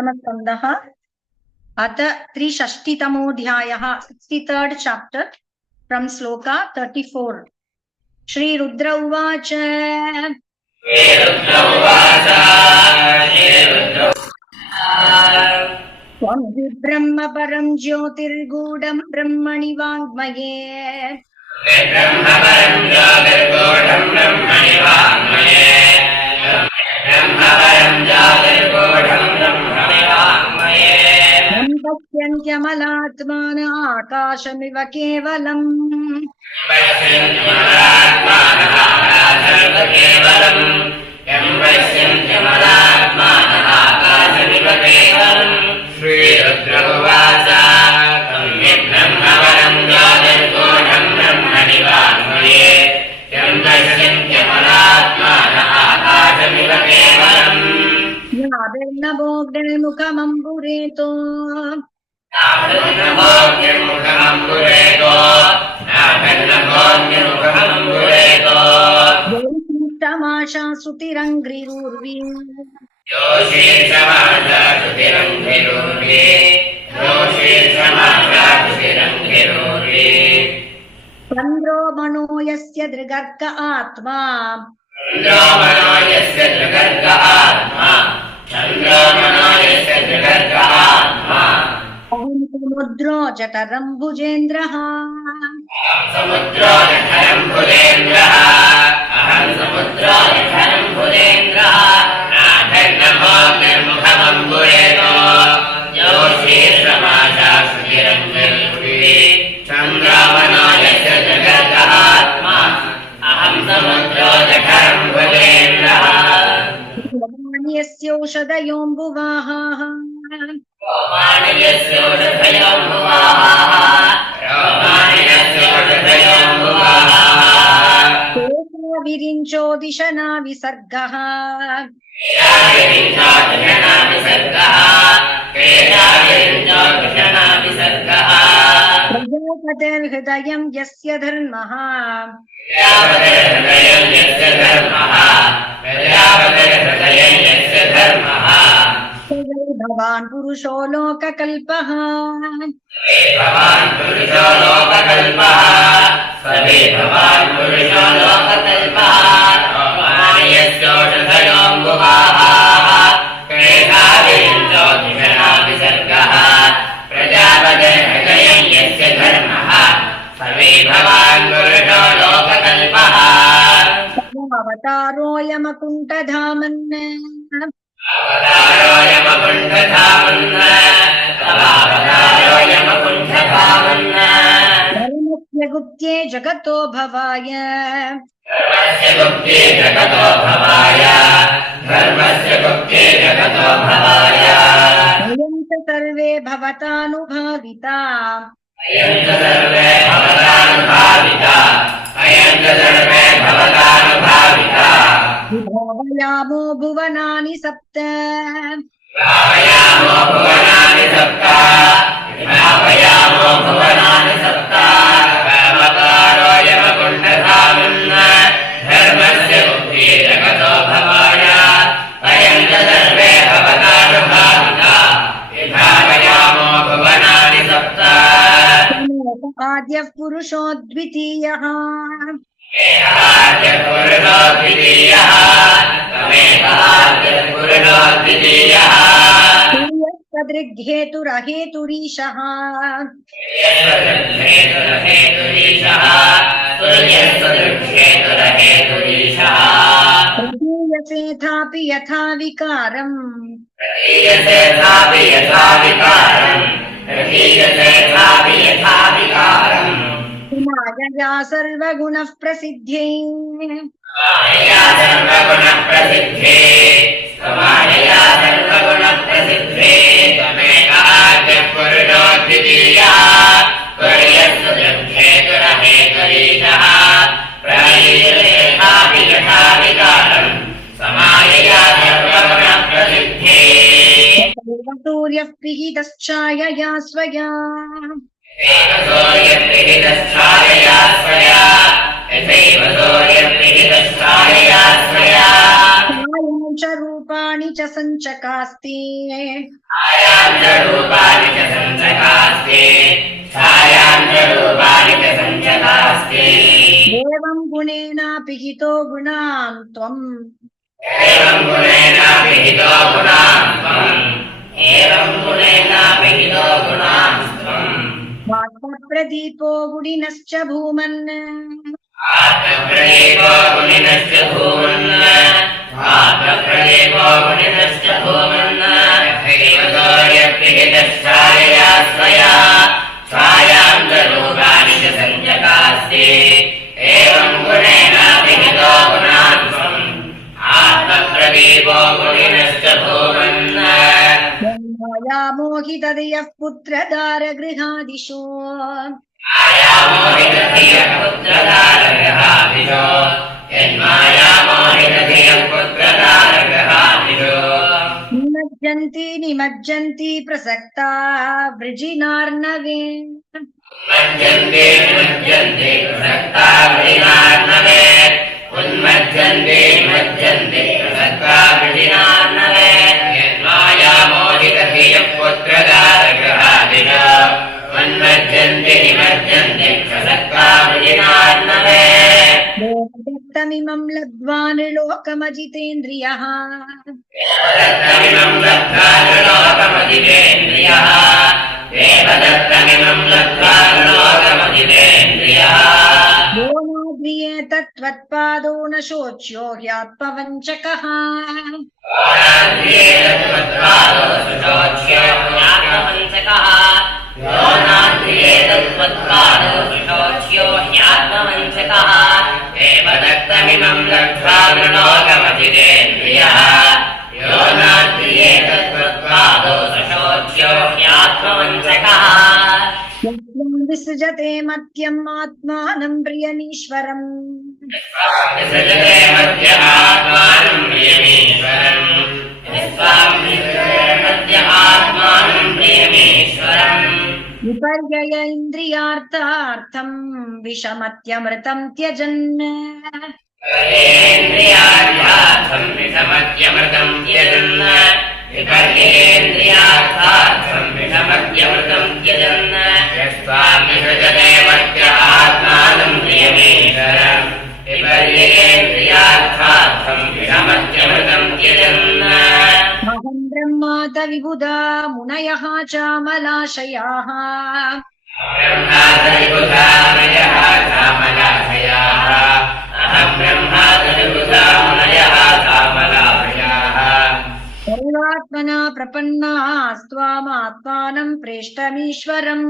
सप्तमस्कन्धः अथ 360तमोऽध्यायः 63rd chapter from sloka 34. Shri Rudra uvaच त्वं हि ब्रह्म परं ज्योतिर्गूढं ब्रह्मणि वाङ्मये पश्यन्त्यमलात्मान आकाशमिव केवलम् याभिर्नभोग्निर्मुखमम्बुरेतो योषीष्टमाशा श्रुतिरङ्घ्रिरूर्वी चन्द्रो मनो यस्य दृगर्क आत्मा अहं समुद्रो जठरं भुजेन्द्रः यस्यौषधयोऽम्बुवाहाः विरिञ्चो दिशना विसर्गः प्रजापतिर्हृदयं यस्य धर्मः भवान् पुरुषो लोककल्पः अवतारोऽयमकुण्ठधामन् धर्मस्य गुप्त्ये जगतो भवाय वयं च सर्वे भवतानुभाविता विभावयामो भुवनानि सप्त आद्यः पुरुषो द्वितीयः तदृग्हेतुरहेतुरीशः प्रतीयसेथापि यथा विकारम् मायया सर्वगुणः प्रसिद्धे सूर्यः पिहितश्चायया स्वया च रूपाणि च सञ्चकास्ति रूपाणि च सञ्चकास्ति छायान्तरूपाणि च सञ्चकास्ति एवं गुणेनापि हितो गुणान् त्वम् एवं गुणेनापि हितो गुणान् त्वम् एवं गुणेनापि हितो गुणान् त्वम् आत्मप्रदीपो गुणिनश्च भूमन् आत्मप्रदीपो गुणिनश्च भूमन् आत्मप्रदीपो गुणिनश्च भूमन् तथैवतो यत्पिहितश्चायया स्वया छायान्तरूपाणि च सञ्जकास्ति एवं गुणेनापि हितो गुणान् त्वम् आत्मप्रदीपो गुणिनश्च भूमन् माया मोहितदयः पुत्रदारगृहादिशो मायामोहितधियः पुत्रदारगृहादिशो यन्मायामोहितधियः पुत्रदारगृहादिशो निमज्जन्ति प्रसक्ता वृजिनार्णवे उन्मज्जन्ते निमज्जन्ते प्रसक्ता वृजिनार्णवे उन्मज्जन्ते निमज्जन्ते प्रसक्ता वृजिनार्णवे यन्मायामोहितधियः पुत्रदारगृहादिशो उन्मज्जन्ते निमज्जन्ते प्रसक्ता वृजिनार्णवे देवदत्तमिमं लब्ध्वा नृलोकमजितेन्द्रियः देवदत्तमिमं लब्ध्वा नृलोकमजितेन्द्रियः देवदत्तमिमं लब्ध्वा नृलोकमजितेन्द्रियः यो नाद्रियेत त्वत्पादो न शोच्यो ह्यात्मवञ्चकः देवदत्तमिमं लब्ध्वा नृलोकमजितेन्द्रियः यो नाद्रियेत त्वत्पादो शोच्यो ह्यात्मवञ्चकः यस्मिन् विसृजते मत्यम् आत्मानं प्रियमीश्वरम् विसृजते मध्यमात्मानं प्रियमीश्वरम् यस्त्वां विसृजते मध्यमात्मानं प्रियमीश्वरम् विपर्यय इन्द्रियार्थार्थं विषमत्यमृतं त्यजन् विपर्येन्द्रियार्थार्थं विषमत्यमृतं त्यजन् विपर्येन्द्रियार्थार्थं विषमत्यमृतं त्यजन् यस्त्वां विसृजते मध्य आत्मानं प्रियमीश्वरम् विपर्येन्द्रियार्थार्थं विषमत्यमृतं त्यजन् अहं ब्रह्मात विबुधा मुनयः चामलाशयाः ब्रह्मादविबुधामयः कामलाशयाः अहं ब्रह्मादविबुधामयः कामलाशयाः सर्वात्मना प्रपन्नास्त्वामात्मानं प्रेष्टमीश्वरम्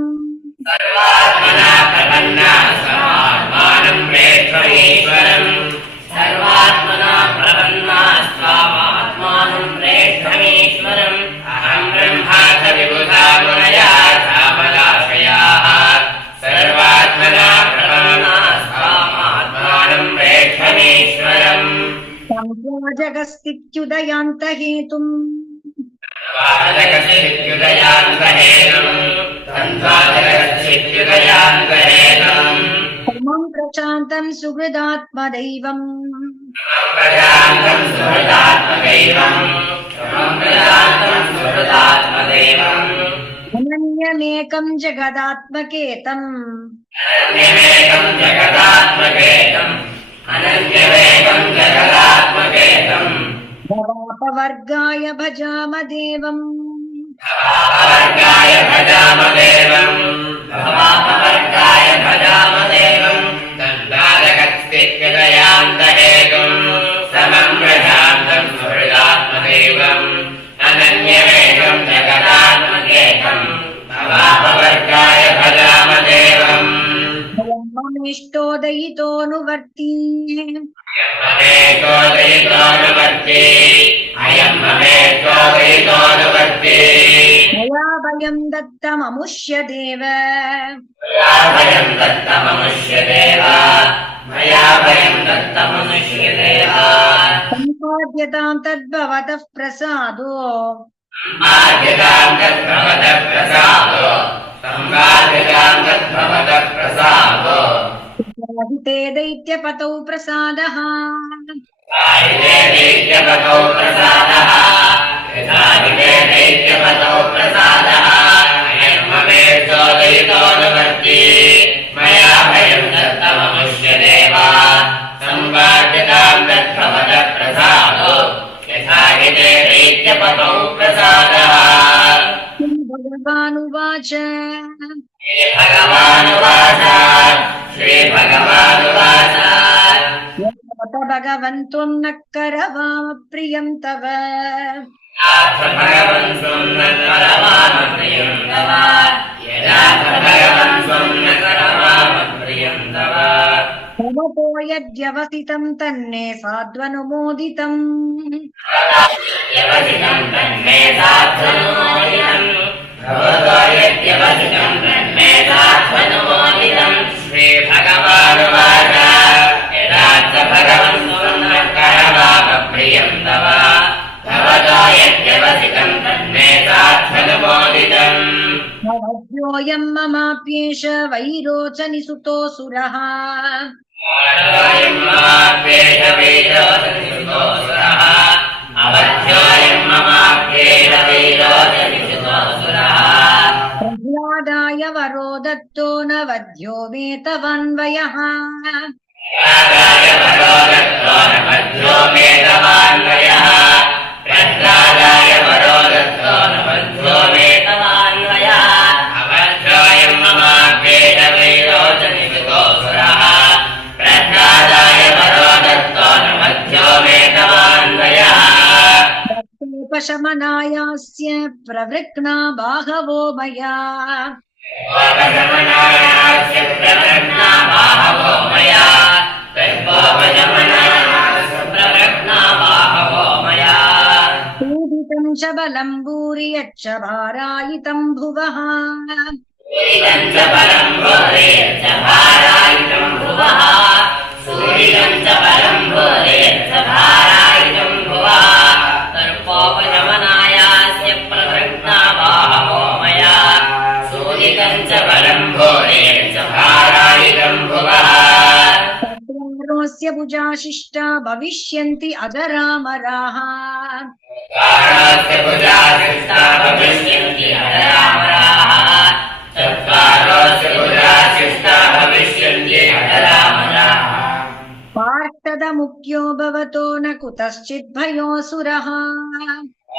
सर्वात्मना प्रपन्ना स्वात्मानं प्रेष्ठमीश्वरम् सर्वात्मना प्रपन्ना स्वात्मानं प्रेष्ठमीश्वरम् अहं ब्रह्मादविबुधामयः कामलाशयाः सर्वात्मना प्रपन्ना स्वात्मानं प्रेष्ठमीश्वरम् जगस्तित्युदयान्तहेतुम् परमं प्रशान्तं सुहृदात्मदैवम् अनन्यमेकं जगदात्मकेतम् भवापवर्गाय भजाम देवम् तन्दादगस्तित्युदयान्तहेतुम् समं प्रशान्तं सुहृदात्मदेवम् अनन्यमेकं जगदात्मकेतम् भवापवर्गाय भजाम देवम् ममेष्टोदयितोऽनुवर्ती अयं ममेष्टोदयितोऽनुवर्ती मया भयं दत्तममुष्य देव भयं दत्तमनुष्यदेव मया भयं दत्तमनुष्यदेव सम्पाद्यतां तद्भवतः प्रसादो सम्पाद्यतां तद्भवतः प्रसादो सम्पाद्यतां तद्भवतः प्रसादो ते दैत्यपतौ प्रसादः साहिते दैत्यपतौ प्रसादः यथा विदे दैत्यपतौ प्रसादः चोदयितोऽनुवर्ती मया भयं दत्तममुष्य देवा सम्पाद्यतां तद्भवतः प्रसादो यथा हिते दैत्यपतौ प्रसादः भगवानुवाच श्रीभगवानुवाच यत भगवन्त्वं न करवाम प्रियं तव भगवन् स्वं न करवाम प्रियं तव यदा भगवन् स्वं न करवाम प्रियं तव भवतो यद्यवसितं तन्मे साध्वनुमोदितम् यवसितं तन्मे साध्वनुमोदितम् भवतो यद्यवसितं तन्मे साध्वनुमोदितम् श्रीभगवानुवाच यदा च भगवन् स्वं न करवाम प्रियं तव भवतो यद्यवसितं तन्मे साध्वनुमोदितम् भवद्योऽयं ममाप्येष वैरोचनिसुतोऽसुरः प्रह्लादाय वरो दत्तो न वध्यो मे तवान्वयः प्रह्लादाय वरो दत्तो न वध्यो मे तवान्वयः अवध्योऽयं ममाप्येष वैरोचनिसुतोऽसुरः प्रह्लादाय वरो दत्तो न वध्यो मे तवान्वयः भक्तोपशमनायास्य प्रवृक्ना बाहवो मया उपशमनायास्य प्रवृक्ना बाहवो मया तद्वोपशमनायास्य प्रवृक्ना बाहवो मया पूजितं च बलं भूरि यच्च भारायितं भुवः सूरितं च बलं भूरि यच्च भारायितं भुवः सूरितं च बलं भूरि यच्च भारायितं भुवः तर्पोपशमनायास्य प्रवृक्ना बाहवो मया सूरितं च बलं भूरि यच्च भारायितं भुवः चत्वारोऽस्य भुजाशिष्टा भविष्यन्ति अजरामराः चत्वारोऽस्य भुजाशिष्टा भविष्यन्ति अजरामराः चत्वारोऽस्य भुजाशिष्टा भविष्यन्ति अजरामराः पार्षदमुख्यो भवतो न कुतश्चित् भयोऽसुरः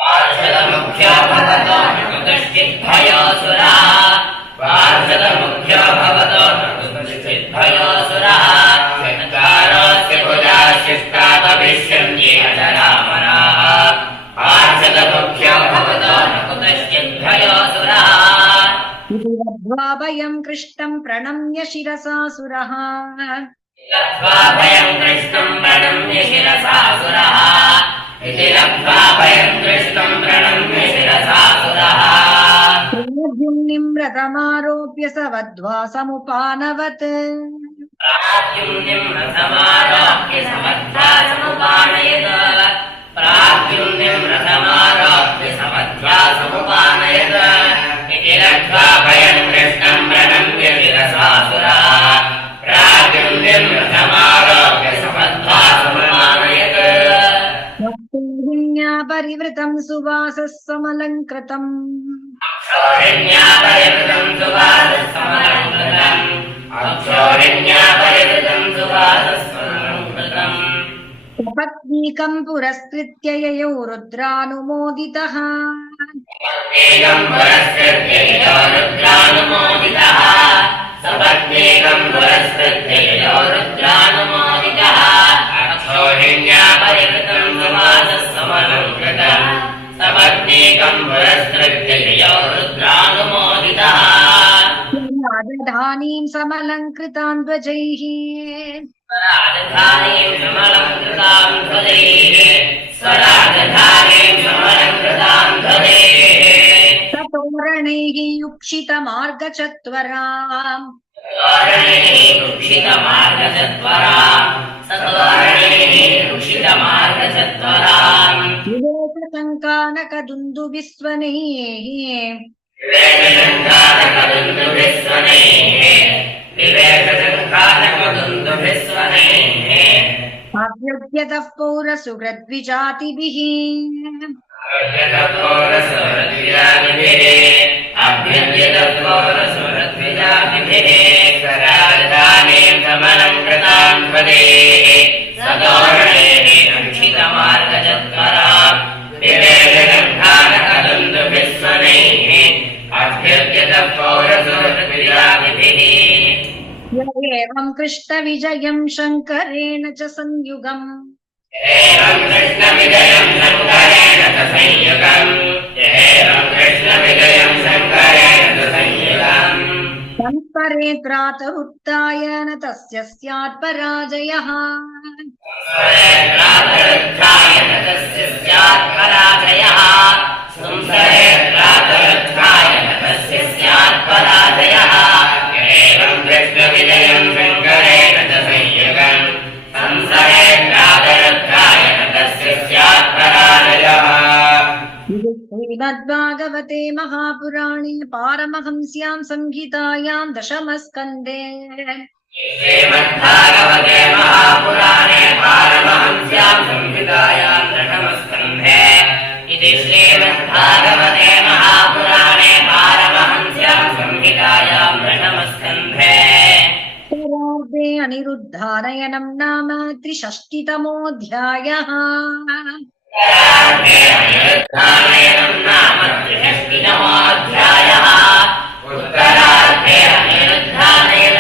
पार्षदमुख्यो भवतो न कुतश्चित् भयोऽसुरः पार्षदमुख्यो भवतो न कुतश्चित् भयोऽसुरः चत्वारोऽस्य भुजाशिष्टा भविष्यन्ति अजरामराः पार्षदमुख्यो भवतो न कुतश्चित् भयोऽसुरः इति लब्ध्वा भयं कृष्णं प्रणम्य शिरसा सुरः लब्ध्वा भयं कृष्णं प्रणम्य शिरसा सुरः इति लब्ध्वा भयं कृष्णं प्रणम्य शिरसा सुरः प्रद्युम्निं रथमारोप्य स वध्वा समुपानवत् प्राद्युम्निं रथमारोप्य समद्धा समुपानयत प्राद्युम्निं रथमारोप्य समद्धा समुपानयत इति लब्ध्वा भयं कृष्णं प्रणम्य शिरसा सुरः प्राद्युम्निं रथमारोप्य समद्धा समुपानयत वक्तुर्हिण्या परिवृतं सुवासः समलङ्कृतम् अक्षोहिण्या परिवृतं सुवासः समलङ्कृतम् अक्षोहिण्या परिवृतं सुवासः समलङ्कृतम् सपत्नीकं पुरस्कृत्य ययौ रुद्रानुमोदितः सपत्नीकं पुरस्कृत्य ययो रुद्रानुमोदितः सपत्नीकं पुरस्कृत्य ययो रुद्रानुमोदितः अक्षोहिण्या परिवृतं सुवासः समलङ्कृतम् सपत्नीकं पुरस्कृत्य ययो रुद्रानुमोदितः राजधानीं समलङ्कृतां ध्वजैः स्वराजधानीं समलङ्कृतां ध्वजैः स्वराजधानीं समलङ्कृतां ध्वजैः सतोरणैः युक्षितमार्गचत्वराम् तोरणैः रुक्षितमार्गचत्वराम् सतोरणैः रुक्षितमार्गचत्वराम् विवेकशङ्कानकदुन्दुभिस्वनैः विवेकशङ्कानकदुन्दुभिस्वनैः विवेकशङ्कानकदुन्दुभिस्वनैः अभ्युद्यतः पौरसुहृद्विजातिभिः य एवं कृष्णविजयं शङ्करेण च संयुगम् एवं कृष्णविजयं शङ्करेण च संयुगम् एवं कृष्णविजयं शङ्करेण च संयुगम् संस्परे प्रातरुत्थाय न तस्य स्यात् पराजयः प्रातरुत्थाय न तस्य स्यात् पराजयः संसरे प्रातरुत्थाय न तस्य स्यात् पराजयः एवं कृष्णविजयं शङ्करेण च संयुगम् संसरे प्रातरुत्थाय न तस्य स्यात् पराजयः श्रीमद्भागवते महापुराणे पारमहंस्यां संहितायां दशमस्कन्धे श्रीमद्भागवते महापुराणे पारमहंस्यां संहितायां दशमस्कन्धे इति श्रीमद्भागवते महापुराणे पारमहंस्यां संहितायां दशमस्कन्धे उत्तरार्धे अनिरुद्धानयनं नाम त्रिषष्टितमोऽध्यायः उत्तरार्धे नाम त्रिषष्टितमोऽध्यायः उत्तरार्धे अनिरुद्धानयनं